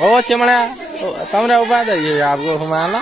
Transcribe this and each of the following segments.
ओ चिमड़ा कमरा उपाध ये आपको घुमाना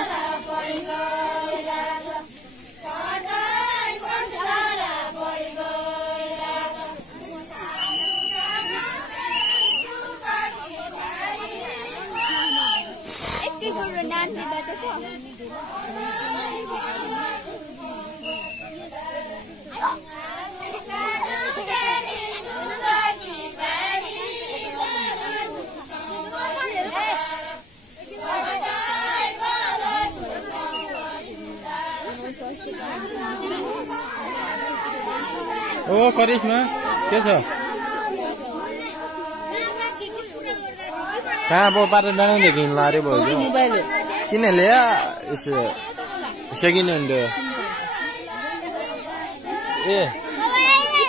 ओ करिश्मा के छ कहाँ वो पार डांग देखी लारे बोल जो किने लिया इस सेकंड हैंड ए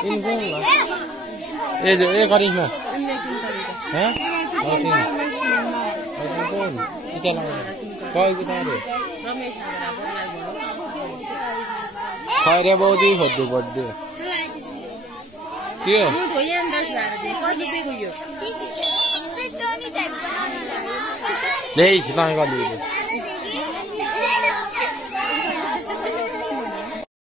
इनको ए जो ए करिश्मा हैं ओके कौन इतना लगा कोई को तारे रमेश खारे बहुत ही होते बर्थडे क्या 来，一起当一个礼物。